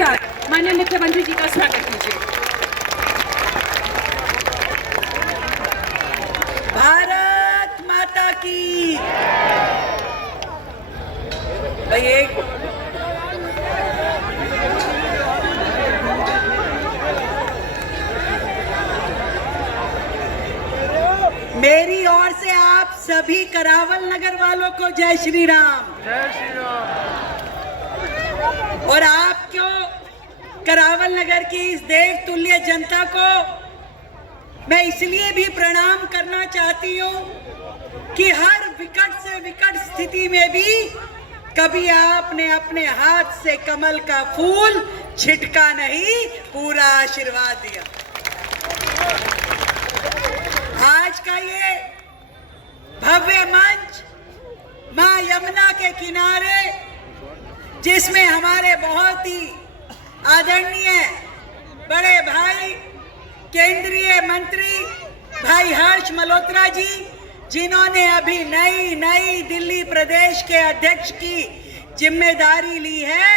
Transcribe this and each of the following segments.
साथ माननीय मुख्यमंत्री जी का स्वागत कीजिए। भारत माता की। भाई एक मेरी ओर से आप सभी करावल नगर वालों को जय श्री राम। जय श्री राम। और आपको करावल नगर की इस देव तुल्य जनता को मैं इसलिए भी प्रणाम करना चाहती हूँ कि हर विकट से विकट स्थिति में भी कभी आपने अपने हाथ से कमल का फूल छिटका नहीं, पूरा आशीर्वाद दिया। आज का ये भव्य मंच मां यमुना के किनारे, जिसमें हमारे बहुत ही आदरणीय बड़े भाई केंद्रीय मंत्री भाई हर्ष मल्होत्रा जी, जिन्होंने अभी नई दिल्ली प्रदेश के अध्यक्ष की जिम्मेदारी ली है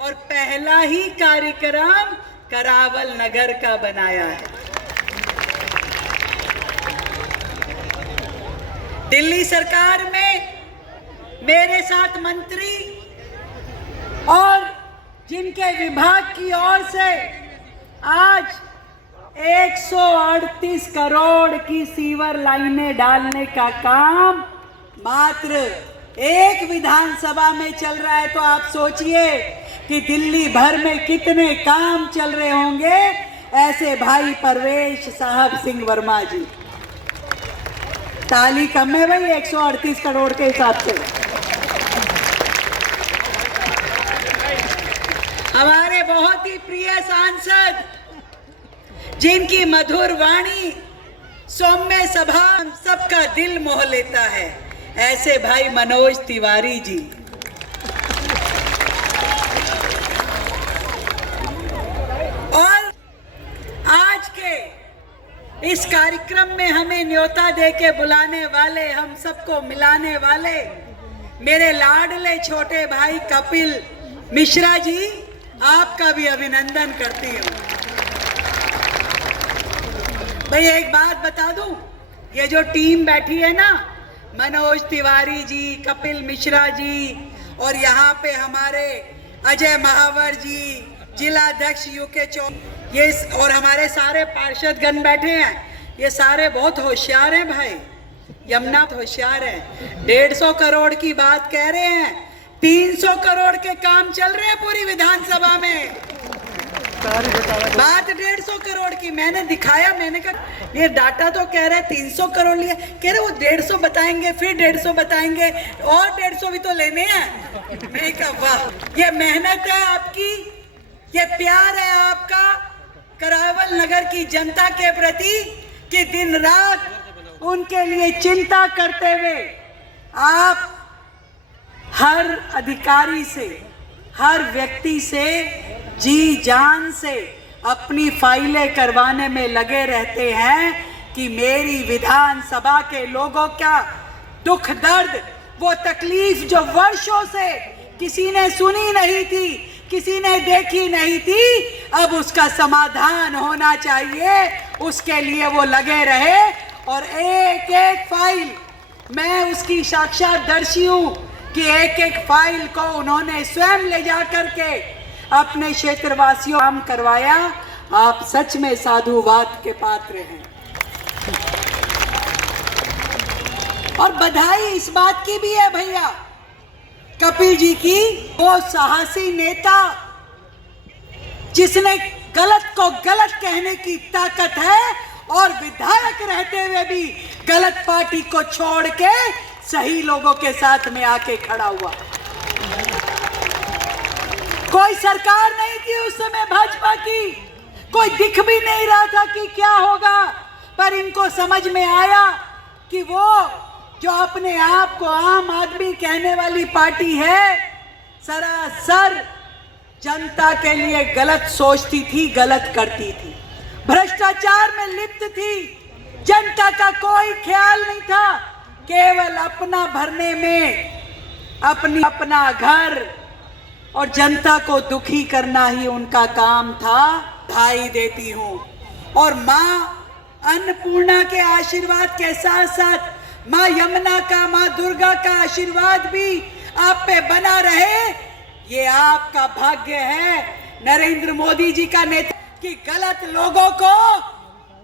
और पहला ही कार्यक्रम करावल नगर का बनाया है। दिल्ली सरकार में मेरे साथ मंत्री और जिनके विभाग की ओर से आज 138 करोड़ की सीवर लाइनें डालने का काम मात्र एक विधानसभा में चल रहा है, तो आप सोचिए कि दिल्ली भर में कितने काम चल रहे होंगे। ऐसे भाई परवेश साहब सिंह वर्मा जी, ताली कम है भाई 138 करोड़ के हिसाब से। हमारे बहुत ही प्रिय सांसद, जिनकी मधुर वाणी सौम्य सभा सबका दिल मोह लेता है, ऐसे भाई मनोज तिवारी जी। और आज के इस कार्यक्रम में हमें न्योता देके बुलाने वाले, हम सबको मिलाने वाले मेरे लाडले छोटे भाई कपिल मिश्रा जी, आपका भी अभिनंदन करती हूँ। भाई एक बात बता दूं, ये जो टीम बैठी है ना, मनोज तिवारी जी, कपिल मिश्रा जी और यहाँ पे हमारे अजय महावर जी, जिला अध्यक्ष यूके ये और हमारे सारे पार्षदगण बैठे हैं, ये सारे बहुत होशियार हैं भाई। यमुना होशियार है। 150 करोड़ की बात कह रहे हैं, 300 करोड़ के काम चल रहे हैं पूरी विधानसभा में। बात 150 करोड़ की मैंने दिखाया, मैंने कहा ये डाटा तो कह रहे 300 करोड़ लिया, कह रहे वो 150 बताएंगे, फिर 150 बताएंगे और 150 भी तो लेने हैं। मैंने कहा वाह, ये मेहनत है आपकी, ये प्यार है आपका करावल नगर की जनता के प्रति कि दिन रात उनके लिए चिंता करते हुए आप हर अधिकारी से, हर व्यक्ति से जी जान से अपनी फाइलें करवाने में लगे रहते हैं कि मेरी विधानसभा के लोगों का दुख दर्द, वो तकलीफ जो वर्षों से किसी ने सुनी नहीं थी, किसी ने देखी नहीं थी, अब उसका समाधान होना चाहिए, उसके लिए वो लगे रहे। और एक एक फाइल, मैं उसकी साक्षात्दर्शी हूँ कि एक एक फाइल को उन्होंने स्वयं ले जा करके अपने क्षेत्रवासियों काम करवाया। आप सच में साधुवाद के पात्र हैं। और बधाई इस बात की भी है भैया कपिल जी की, वो साहसी नेता जिसने गलत को गलत कहने की ताकत है और विधायक रहते हुए भी गलत पार्टी को छोड़ के सही लोगों के साथ में आके खड़ा हुआ। कोई सरकार नहीं थी उस समय भाजपा की, कोई दिख भी नहीं रहा था कि क्या होगा, पर इनको समझ में आया कि वो जो अपने आप को आम आदमी कहने वाली पार्टी है, सरासर जनता के लिए गलत सोचती थी, गलत करती थी, भ्रष्टाचार में लिप्त थी, जनता का कोई ख्याल नहीं था, केवल अपना भरने में, अपना घर और जनता को दुखी करना ही उनका काम था। बधाई देती हूँ और माँ अन्नपूर्णा के आशीर्वाद के साथ साथ माँ यमुना का, माँ दुर्गा का आशीर्वाद भी आप पे बना रहे। ये आपका भाग्य है नरेंद्र मोदी जी का नेतृत्व, कि गलत लोगों को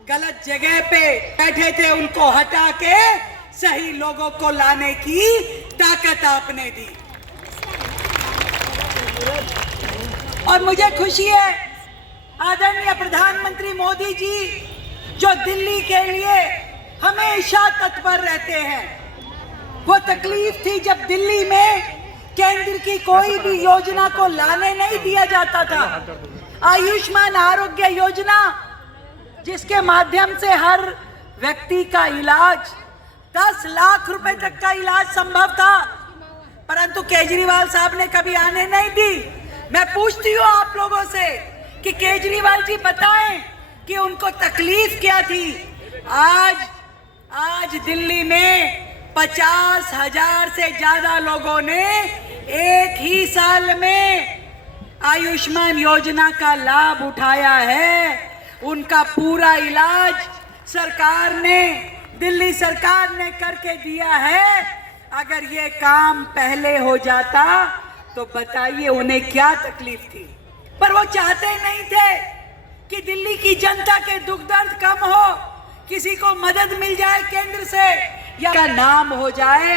गलत जगह पे बैठे थे उनको हटा के सही लोगों को लाने की ताकत आपने दी। और मुझे खुशी है आदरणीय प्रधानमंत्री मोदी जी जो दिल्ली के लिए हमेशा तत्पर रहते हैं। वो तकलीफ थी जब दिल्ली में केंद्र की कोई भी योजना को लाने नहीं दिया जाता था। आयुष्मान आरोग्य योजना जिसके माध्यम से हर व्यक्ति का इलाज 10 लाख रुपए तक का इलाज संभव था, परंतु केजरीवाल साहब ने कभी आने नहीं दी। मैं पूछती हूँ आप लोगों से कि केजरीवाल जी बताएं कि उनको तकलीफ क्या थी। आज दिल्ली में 50,000 से ज्यादा लोगों ने एक ही साल में आयुष्मान योजना का लाभ उठाया है। उनका पूरा इलाज सरकार ने, दिल्ली सरकार ने करके दिया है। अगर ये काम पहले हो जाता तो बताइए उन्हें क्या तकलीफ थी। पर वो चाहते नहीं थे कि दिल्ली की जनता के दुख दर्द कम हो, किसी को मदद मिल जाए केंद्र से या का नाम हो जाए,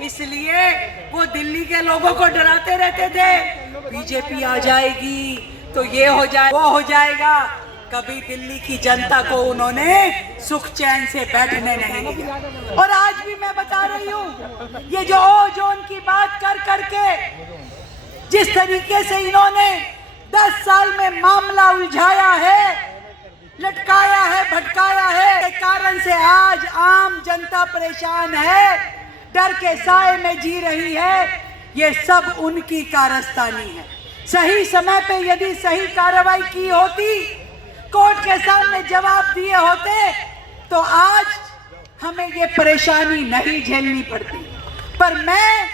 इसलिए वो दिल्ली के लोगों को डराते रहते थे। बीजेपी आ जाएगी तो ये हो जाए, वो हो जाएगा। कभी दिल्ली की जनता को उन्होंने सुख चैन से बैठने नहीं दिया। और आज भी मैं बता रही हूँ, ये जो ओजोन की बात कर करके जिस तरीके से इन्होंने 10 साल में मामला उलझाया है, लटकाया है, भटकाया है, के कारण से आज आम जनता परेशान है, डर के साए में जी रही है। ये सब उनकी कारस्तानी है। सही समय पे यदि सही कार्रवाई की होती, कोर्ट के सामने जवाब दिए होते, तो आज हमें ये परेशानी नहीं झेलनी पड़ती। पर मैं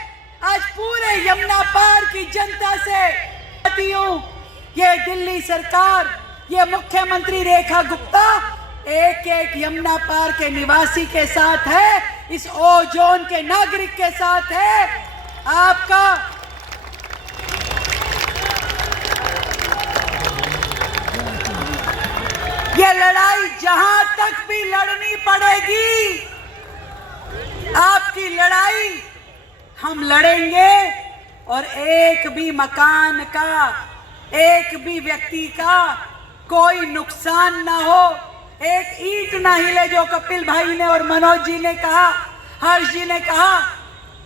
आज पूरे यमुना पार की जनता से कहती हूँ, ये दिल्ली सरकार, ये मुख्यमंत्री रेखा गुप्ता एक एक यमुना पार के निवासी के साथ है, इस ओजोन के नागरिक के साथ है। आपका ये लड़ाई जहां तक भी लड़नी पड़ेगी, आपकी लड़ाई हम लड़ेंगे। और एक भी मकान का, एक भी व्यक्ति का कोई नुकसान ना हो, एक ईंट ना हिले, जो कपिल भाई ने और मनोज जी ने कहा, हर्ष जी ने कहा,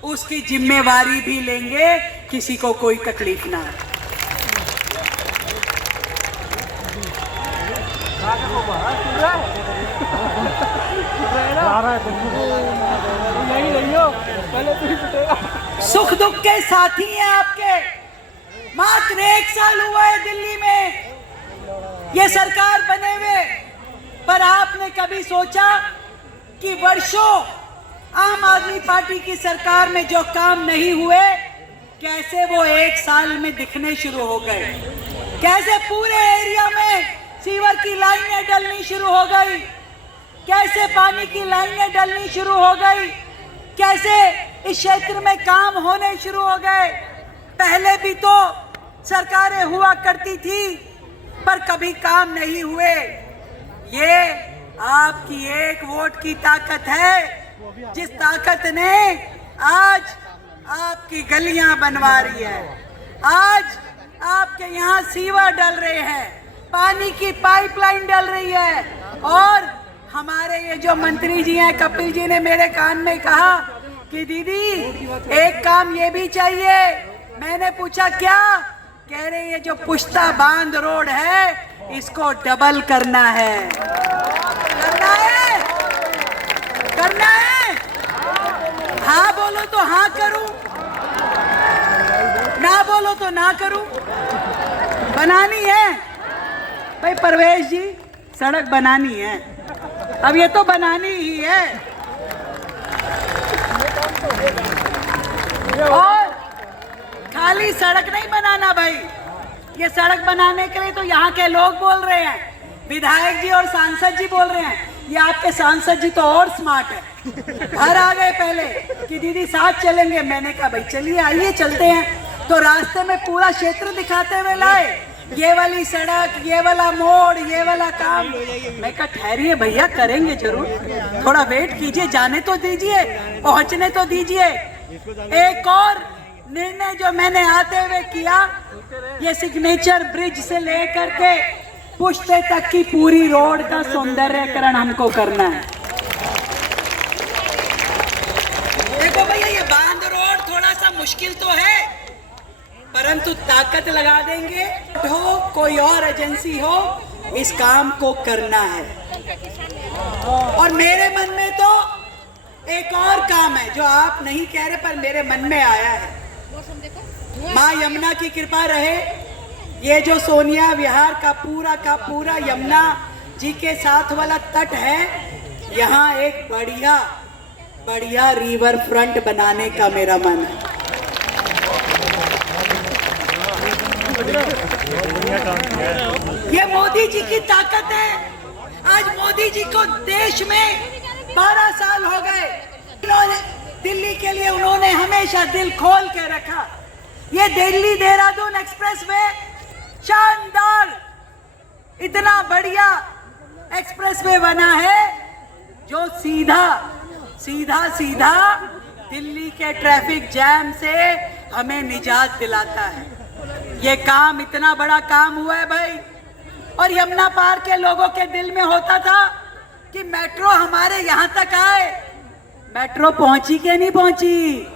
उसकी जिम्मेवारी भी लेंगे, किसी को कोई तकलीफ ना हो। सुख दुख के साथी हैं आपके। मात्र 1 साल हुआ है दिल्ली में ये सरकार बने हुए, पर आपने कभी सोचा कि वर्षों आम आदमी पार्टी की सरकार में जो काम नहीं हुए, कैसे वो 1 साल में दिखने शुरू हो गए। कैसे पूरे एरिया में सीवर की लाइनें डलनी शुरू हो गई, कैसे पानी की लाइनें डलनी शुरू हो गई, कैसे इस क्षेत्र में काम होने शुरू हो गए। पहले भी तो सरकारें हुआ करती थी, पर कभी काम नहीं हुए। ये आपकी एक वोट की ताकत है, जिस ताकत ने आज आपकी गलियां बनवा रही है, आज आपके यहाँ सीवर डल रहे हैं, पानी की पाइपलाइन डल रही है। और हमारे ये जो मंत्री जी हैं, कपिल जी ने मेरे कान में कहा कि दीदी एक काम ये भी चाहिए। मैंने पूछा क्या? कह रहे ये जो पुश्ता बांध रोड है इसको डबल करना है। करना है, करना है। हाँ बोलो तो हाँ करूं, ना बोलो तो ना करूं। बनानी है भाई परवेश जी, सड़क बनानी है। अब ये तो बनानी ही है। और खाली सड़क नहीं बनाना भाई, ये सड़क बनाने के लिए तो यहाँ के लोग बोल रहे हैं, विधायक जी और सांसद जी बोल रहे हैं। ये आपके सांसद जी तो और स्मार्ट है, घर आ गए पहले कि दीदी साथ चलेंगे। मैंने कहा भाई चलिए आइए चलते हैं। तो रास्ते में पूरा क्षेत्र दिखाते हुए लाए, ये वाली सड़क, ये वाला मोड़, ये वाला काम। मैं कहा ठहरिए भैया, करेंगे जरूर, थोड़ा वेट कीजिए, जाने तो दीजिए, पहुंचने तो दीजिए। एक और निर्णय जो मैंने आते हुए किया, ये सिग्नेचर ब्रिज से लेकर के पुश्ते तक की पूरी रोड का सौंदर्यकरण हमको करना है। देखो भैया, ये बांध रोड थोड़ा सा मुश्किल तो है, परंतु ताकत लगा देंगे। हो कोई और एजेंसी हो, इस काम को करना है। और मेरे मन में तो एक और काम है जो आप नहीं कह रहे, पर मेरे मन में आया है। माँ यमुना की कृपा रहे, ये जो सोनिया विहार का पूरा यमुना जी के साथ वाला तट है, यहाँ एक बढ़िया रिवर फ्रंट बनाने का मेरा मन है। ये मोदी जी की ताकत है। आज मोदी जी को देश में 12 साल हो गए, दिल्ली के लिए उन्होंने हमेशा दिल खोल के रखा। ये दिल्ली देहरादून एक्सप्रेसवे शानदार, इतना बढ़िया एक्सप्रेसवे बना है जो सीधा दिल्ली के ट्रैफिक जैम से हमें निजात दिलाता है। ये काम इतना बड़ा काम हुआ है भाई। और यमुना पार के लोगों के दिल में होता था कि मेट्रो हमारे यहाँ तक आए। मेट्रो पहुंची कि नहीं पहुंची?